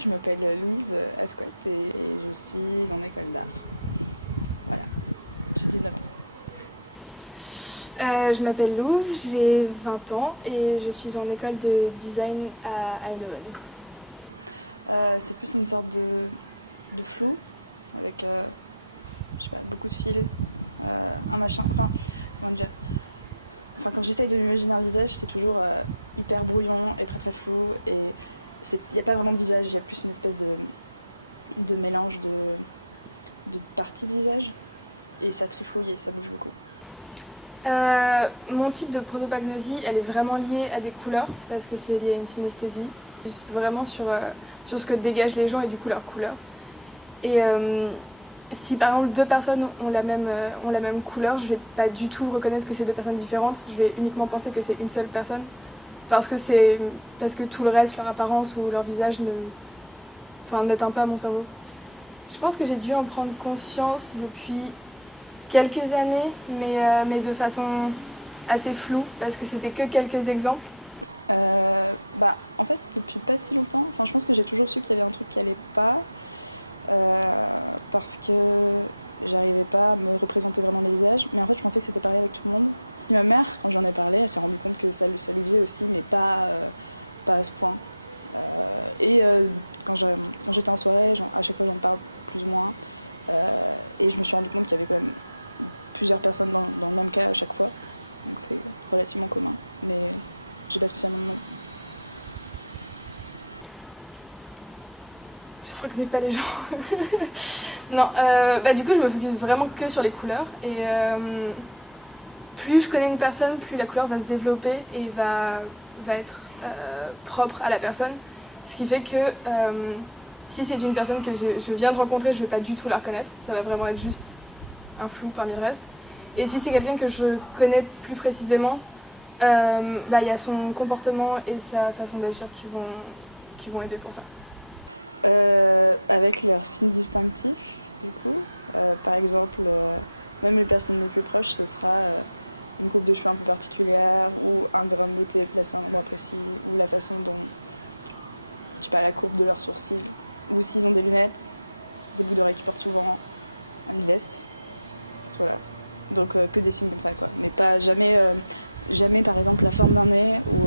Je m'appelle Louise Ascot et je suis en école d'art. Voilà, j'ai 19 ans. Je m'appelle Louve, j'ai 20 ans et je suis en école de design à Eindhoven. C'est plus une sorte de flou avec je sais pas, beaucoup de fils, un machin, enfin, comment dire. Enfin, quand j'essaye de m'imaginer un visage, c'est toujours hyper brouillon et très très flou. Et il n'y a pas vraiment de visage, il y a plus une espèce de mélange de parties de visage. Et ça trifouille et ça bouge beaucoup. Mon type de prosopagnosie, elle est vraiment liée à des couleurs parce que c'est lié à une synesthésie, vraiment sur ce que dégagent les gens et du coup leur couleur. Et si par exemple deux personnes ont la même couleur, je vais pas du tout reconnaître que c'est deux personnes différentes, je vais uniquement penser que c'est une seule personne parce que tout le reste, leur apparence ou leur visage n'atteint pas mon cerveau. Je pense que j'ai dû en prendre conscience depuis quelques années, mais de façon assez floue, parce que c'était que quelques exemples. En fait, depuis pas si longtemps, enfin, je pense que j'ai toujours su qu'il y avait un truc qui allait pas, parce que j'arrivais pas à me représenter vraiment les visages, mais en fait, je pensais que c'était pareil avec tout le monde. Ma mère, quand j'en ai parlé, elle s'est rendue compte que ça lui faisait aussi, mais pas à ce point. Quand j'étais en soirée, à chaque fois j'en parle plus ou moins, et je me suis rendu compte qu'il y avait quand même plusieurs personnes dans le même cas à chaque fois, donc c'est relativement commun, mais j'ai pas spécialement de nom. Je reconnais pas les gens. Non, du coup je me focus vraiment que sur les couleurs, et plus je connais une personne, plus la couleur va se développer et va être propre à la personne. Ce qui fait que si c'est une personne que je viens de rencontrer, je vais pas du tout la reconnaître. Ça va vraiment être juste un flou parmi le reste. Et si c'est quelqu'un que je connais plus précisément, y a son comportement et sa façon d'agir qui vont aider pour ça. Avec leurs signes distinctifs, du coup. Par exemple, même les personnes les plus proches, ce sera une coupe de cheveux un peu particulière, ou un grain de beauté placé à un endroit précis, ou la façon dont, je sais pas, la courbe de leurs sourcils, ou s'ils ont des lunettes, des boucles d'oreilles qu'ils portent souvent, une veste. Voilà. Donc que des signes comme ça, quoi. Mais pas jamais par exemple la forme d'un nez, ou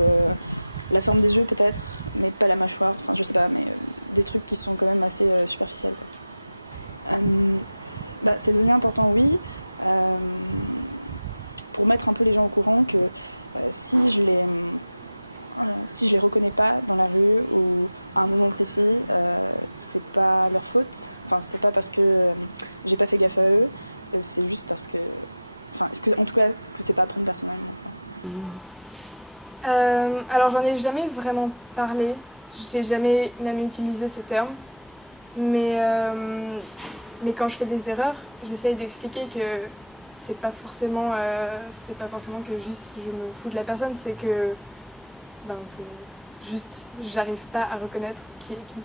la forme des yeux peut-être, mais pas la mâchoire, enfin je sais pas, mais des trucs qui sont quand même assez superficiels, quoi. C'est devenu important, oui, pour mettre un peu les gens au courant que si je les reconnais pas dans la rue ou à un moment précis, c'est pas leur faute, enfin c'est pas parce que j'ai pas fait gaffe à eux, c'est juste parce que, en tout cas que c'est pas à prendre personnellement, quoi. Alors j'en ai jamais vraiment parlé, j'ai jamais même utilisé ce terme, mais quand je fais des erreurs, j'essaye d'expliquer que c'est pas forcément que juste je me fous de la personne, c'est que juste j'arrive pas à reconnaître qui est qui.